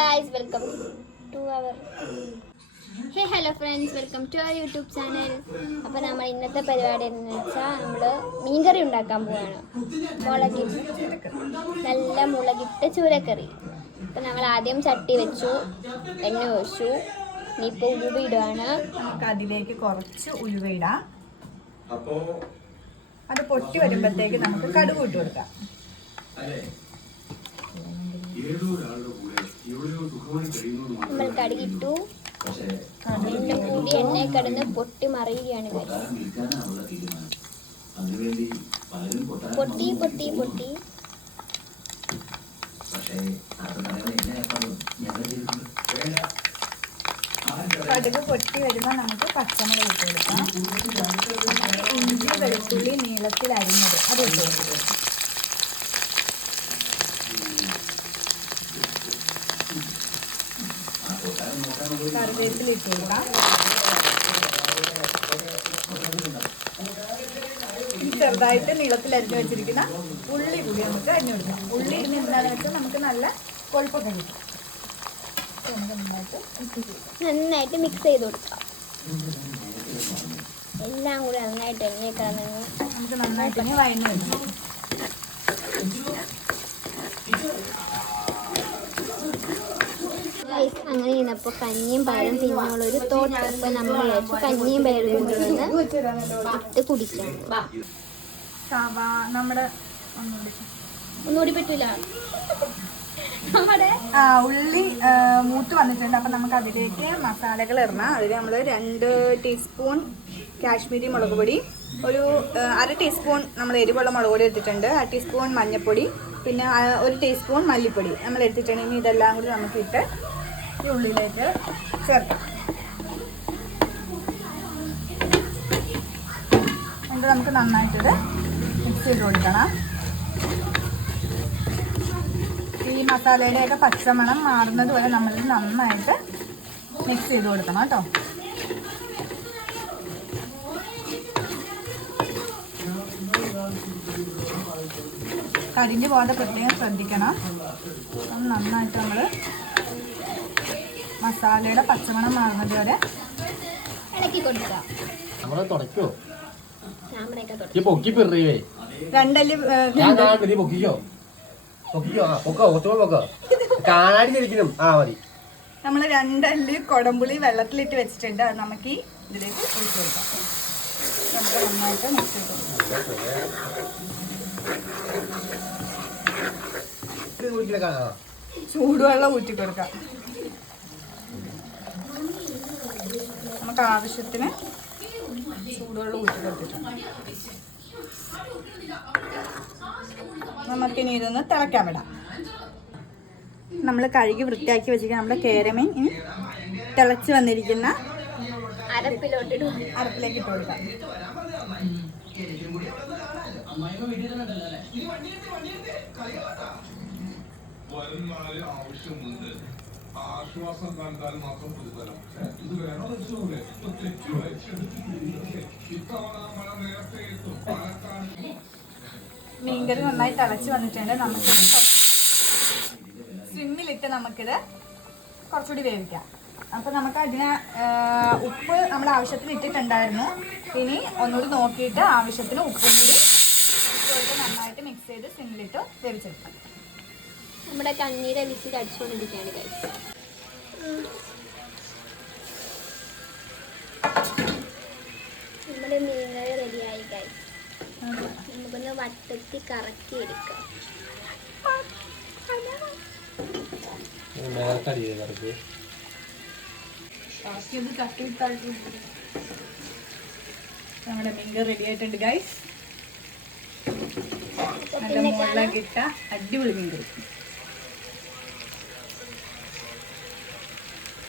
guys, welcome to our hello friends, welcome to our YouTube channel. അപ്പോൾ നമ്മൾ ഇന്നത്തെ പരിപാടി എന്ന് വെച്ചാൽ നമ്മൾ മീൻകറി ഉണ്ടാക്കാൻ പോവാണ്. നല്ല മുളകിട്ട ചൂരക്കറി. അപ്പോൾ നമ്മൾ ആദ്യം ചട്ടി വെച്ചു, എണ്ണ ഒഴിച്ചു. ഇനിയിപ്പോൾ ഉലുവ ഇടുകയാണ്. നമുക്ക് അതിലേക്ക് കുറച്ച് ഉലുവ ഇടാം. അപ്പോൾ അത് പൊട്ടി വരുമ്പോഴത്തേക്ക് നമുക്ക് കടുക് ഇട്ട് കൊടുക്കാം. നമ്മൾ കടുകിട്ടു. എണ്ണ കൂടി എണ്ണയിൽ കിടന്ന് പൊട്ടി മറിയുകയാണ്. പൊട്ടി പൊട്ടി പൊട്ടി കടുക് പൊട്ടി വരുമ്പോൾ നമുക്ക് പച്ചമുളക് ഇട്ട് കൊടുക്കാം. ഇഞ്ചി വെളുത്തുള്ളി നീളത്തിൽ അരിഞ്ഞത് അത് ഇട്ട് കൊടുക്കാം. കറിവേപ്പില ഇട്ട് കൊടുക്കാം. ചെറുതായിട്ട് നീളത്തിൽ അരിഞ്ഞു വെച്ചിരിക്കുന്ന ഉള്ളി കൂടി നമുക്ക് അരിഞ്ഞു കൊടുക്കാം. ഉള്ളി ഇരുന്ന് എന്താണെന്ന് വെച്ചാൽ നമുക്ക് നല്ല കൊഴുപ്പൊക്കെ കിട്ടും. നന്നായിട്ട് മിക്സ് ചെയ്ത് കൊടുക്കാം. എല്ലാം കൂടി നന്നായിട്ട് എണ്ണയിൽ കിടന്ന് നമുക്ക് നന്നായിട്ട് തന്നെ വഴഞ്ഞു വെക്കാം. അങ്ങനെ ഇരുന്നപ്പോൾ കഞ്ഞിയും പയറും തിന്നോളൊരു തോട്ട്. ഇപ്പം നമ്മൾ വിചാരിച്ചു കഞ്ഞിയും പയറും കൊണ്ടുവന്ന് ഇട്ട് കുടിക്കാം. നമ്മുടെ ഒന്നുകൂടി പറ്റില്ല. ഉള്ളി മൂത്ത് വന്നിട്ടുണ്ട്. അപ്പം നമുക്ക് അതിലേക്ക് മസാലകൾ ഇടണം. അതിൽ നമ്മൾ 2 ടീസ്പൂൺ കാശ്മീരി മുളക് പൊടി, ഒരു 1/2 ടീസ്പൂൺ നമ്മൾ എരിവുള്ള മുളക് പൊടി എടുത്തിട്ടുണ്ട്, 1 ടീസ്പൂൺ മഞ്ഞൾപ്പൊടി, പിന്നെ 1 ടീസ്പൂൺ മല്ലിപ്പൊടി നമ്മൾ എടുത്തിട്ടുണ്ട്. ഇനി ഇതെല്ലാം കൂടി നമുക്കിട്ട് ഈ ഉള്ളിലേക്ക് ചേർക്കാം. എന്നിട്ട് നമുക്ക് നന്നായിട്ടിത് മിക്സ് ചെയ്ത് കൊടുക്കണം. ഈ മസാലയുടെയൊക്കെ പച്ചമണം മാറുന്നത് വരെ നമ്മളിത് നന്നായിട്ട് മിക്സ് ചെയ്ത് കൊടുക്കണം കേട്ടോ. കരിഞ്ഞു പോകാതെ പ്രത്യേകം ശ്രദ്ധിക്കണം. നന്നായിട്ട് നമ്മൾ മസാലയുടെ പച്ചമണം മാറുന്നത് വരെ ഇളക്കി കൊടുക്കാം. 2 അല്ലി കൊടംപുളി വെള്ളത്തിലിട്ട് വെച്ചിട്ടുണ്ട്. അത് നമുക്ക് ഇതിലേക്ക് ഒഴിച്ചു കൊടുക്കാം. നമുക്ക് നന്നായിട്ട് മിക്സ് ചെയ്ത് കൊടുക്കാം. ചൂടുവെള്ളം ഊറ്റി കൊടുക്കാം. നമുക്ക് ആവശ്യത്തിന് ചൂടുവെള്ളം ഊറ്റി കൊടുത്തിട്ടുണ്ട്. നമുക്കിനി ഇതൊന്ന് തിളയ്ക്കാൻ വിടാം. നമ്മൾ കഴുകി വൃത്തിയാക്കി വെച്ചിരിക്കുന്ന നമ്മുടെ കേരമീൻ ഇനി തിളച്ച് വന്നിരിക്കുന്ന അരപ്പിലേക്ക് ഇട്ട് കൊടുക്കാം. മീൻകറി നന്നായി തിളച്ച് വന്നിട്ടുണ്ട്. നമുക്കിത് സ്വിമ്മിലിട്ട് നമുക്കിത് കുറച്ചുകൂടി വേവിക്കാം. അപ്പോൾ നമുക്ക് അതിന് ഉപ്പ് നമ്മുടെ ആവശ്യത്തിന് ഇട്ടിട്ടുണ്ടായിരുന്നു. ഇനി ഒന്നുകൂടി നോക്കിയിട്ട് ആവശ്യത്തിന് ഉപ്പും കൂടി നന്നായിട്ട് മിക്സ് ചെയ്ത് സ്വിമ്മിലിട്ട് വേവിച്ചെടുക്കാം. നമ്മുടെ കഞ്ഞീരെ വിസിൽ അടിച്ചുകൊണ്ടിരിക്കുകയാണ് കഴിച്ച്. നമ്മുടെ മീൻകറി റെഡിയായി കഴിച്ച്. നമുക്കൊന്ന് വട്ടത്തിൽ കറക്കി എടുക്കാം. നമ്മുടെ മീൻകറി റെഡി ആയിട്ടുണ്ട് ഗൈസ്. നല്ല മുളകിട്ട അടിപൊളി മീൻകറി.